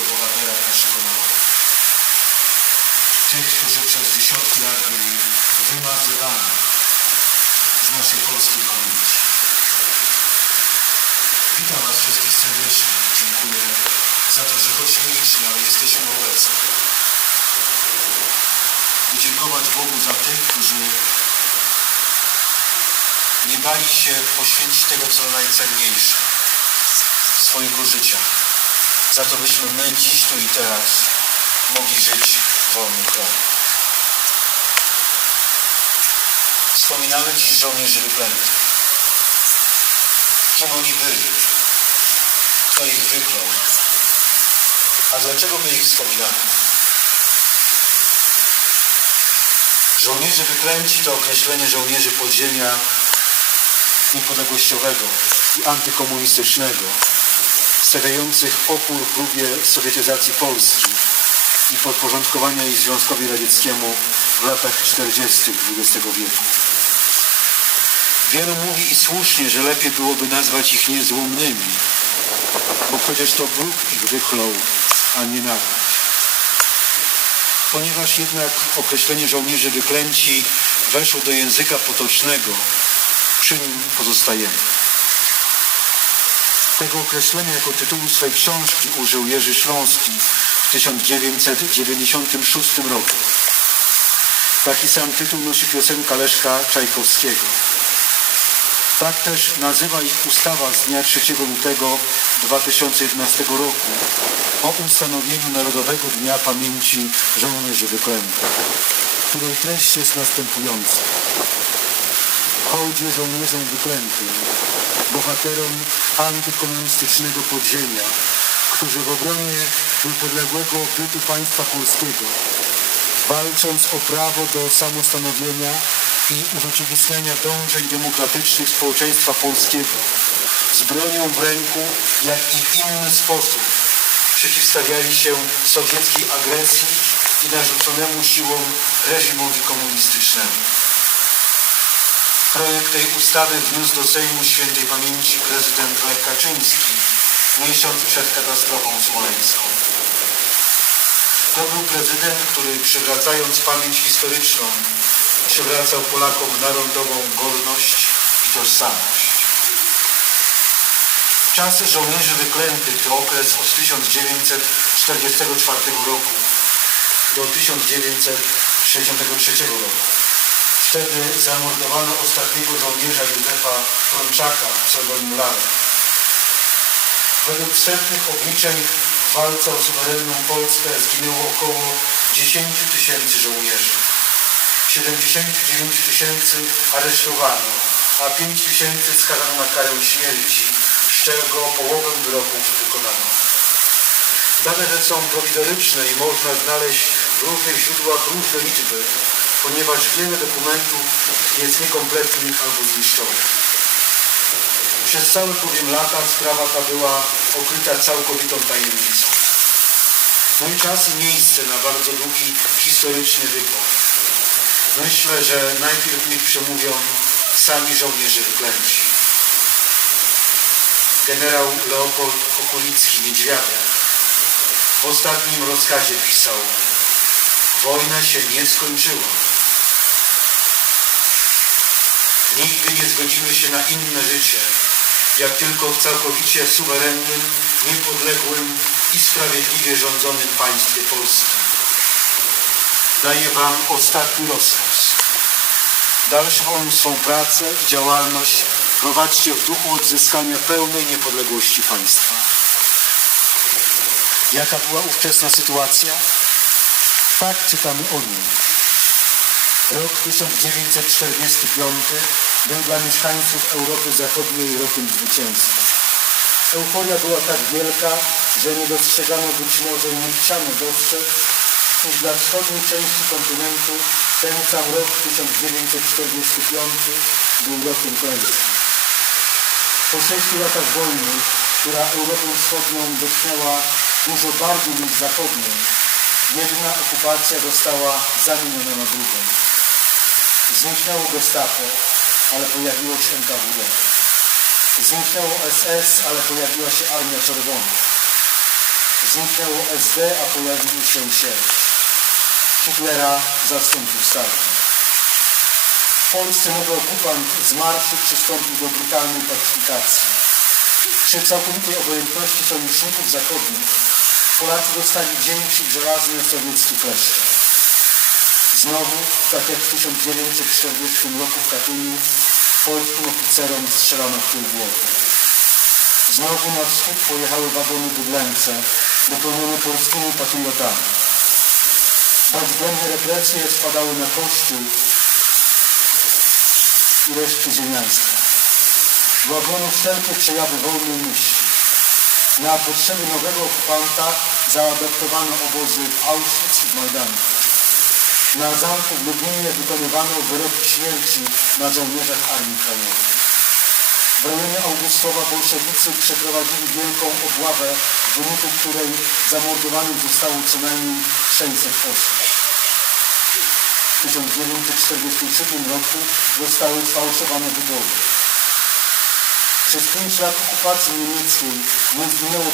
o bohaterach naszego narodu. Tych, którzy przez dziesiątki lat byli wymazywani z naszej polskiej pamięci. Witam Was wszystkich serdecznie. Dziękuję za to, że choć nielicznie, ale jesteśmy obecni. By dziękować Bogu za tych, którzy nie bali się poświęcić tego, co najcenniejsze, swojego życia. Za to byśmy my dziś, tu i teraz mogli żyć w wolnym kraju. Wspominamy dziś żołnierzy wyklętych. Kim oni byli? Kto ich wyklął? A dlaczego my ich wspominamy? Żołnierze wyklęci to określenie żołnierzy podziemia niepodległościowego i antykomunistycznego, stawiających opór próbie sowietyzacji Polski i podporządkowania jej Związkowi Radzieckiemu w latach 40. XX wieku. Wielu mówi i słusznie, że lepiej byłoby nazwać ich niezłomnymi, bo przecież to Bóg ich wychlął, a nie naród. Ponieważ jednak określenie żołnierzy wyklęci weszło do języka potocznego, przy nim pozostajemy. Tego określenia jako tytułu swej książki użył Jerzy Śląski w 1996 roku. Taki sam tytuł nosi piosenka Leszka Czajkowskiego. Tak też nazywa ich ustawa z dnia 3 lutego 2011 roku o ustanowieniu Narodowego Dnia Pamięci Żołnierzy Wyklętych, której treść jest następująca. Hołdzie żołnierzom wyklętym, bohaterom antykomunistycznego podziemia, którzy w obronie niepodległego bytu państwa polskiego, walcząc o prawo do samostanowienia i urzeczywistniania dążeń demokratycznych społeczeństwa polskiego, z bronią w ręku, jak i w inny sposób przeciwstawiali się sowieckiej agresji i narzuconemu siłą reżimowi komunistycznemu. Projekt tej ustawy wniósł do Sejmu Świętej Pamięci prezydent Lech Kaczyński miesiąc przed katastrofą smoleńską. To był prezydent, który przywracając pamięć historyczną, przywracał Polakom narodową godność i tożsamość. Czasy żołnierzy wyklętych to okres od 1944 roku do 1963 roku. Wtedy zamordowano ostatniego żołnierza Józefa Frączaka, pseudonim Lara. Według wstępnych obliczeń w walce o suwerenną Polskę zginęło około 10 tysięcy żołnierzy. 79 tysięcy aresztowano, a 5 tysięcy skazano na karę śmierci, z czego połowę wyroków wykonano. Dane te są prowizoryczne i można znaleźć w różnych źródłach różne liczby, ponieważ wiele dokumentów jest niekompletnych albo zniszczonych. Przez całe bowiem lata sprawa ta była okryta całkowitą tajemnicą. No i czas i miejsce na bardzo długi historyczny wykład. Myślę, że najpierw niech przemówią sami żołnierze wyklęci. Generał Leopold Okulicki-Niedźwiadek w ostatnim rozkazie pisał Wojna się nie skończyła. Nigdy nie zgodzimy się na inne życie, jak tylko w całkowicie suwerennym, niepodległym i sprawiedliwie rządzonym państwie polskim. Daję Wam ostatni rozkaz. Dalszą swą pracę i działalność prowadźcie w duchu odzyskania pełnej niepodległości państwa. Jaka była ówczesna sytuacja? Tak czytamy o nim. Rok 1945 był dla mieszkańców Europy Zachodniej rokiem zwycięstwa. Euforia była tak wielka, że nie dostrzegano być może nie chciano dostrzec, iż dla wschodniej części kontynentu ten sam rok 1945 był rokiem klęski. Po sześciu latach wojny, która Europę Wschodnią dotknęła dużo bardziej niż zachodnią, jedna okupacja została zamieniona na drugą. Zniknęło gestapo, ale pojawiło się NKWD. Zniknęło SS, ale pojawiła się Armia Czerwona. Zniknęło SD, a pojawił się sierp. Hitlera zastąpił Stalin. W Polsce nowy okupant z marszu przystąpił do brutalnej pacyfikacji. Przy całkowitej obojętności sojuszników zachodnich Polacy dostali dzięki żelazne sowieckie kleszcze. Znowu, tak jak w 1940 roku w Katyniu, polskim oficerom strzelano w tył głowy. Znowu na wschód pojechały wagony bydlęce, wypełnione polskimi patriotami. Bezwzględne represje spadały na Kościół i resztki ziemiaństwa. Dławiono wszelkie przejawy wolnej myśli. Na potrzeby nowego okupanta zaadaptowano obozy w Auschwitz i w Majdanku. Na zamku w Lublinie wykonywano wyroki śmierci na żołnierzach Armii Krajowej. W rejonie Augustowa bolszewicy przeprowadzili wielką obławę, w wyniku której zamordowanych zostało co najmniej 600 osób. W 1947 roku zostały sfałszowane wybory. Przez pięć lat okupacji niemieckiej nie zginęło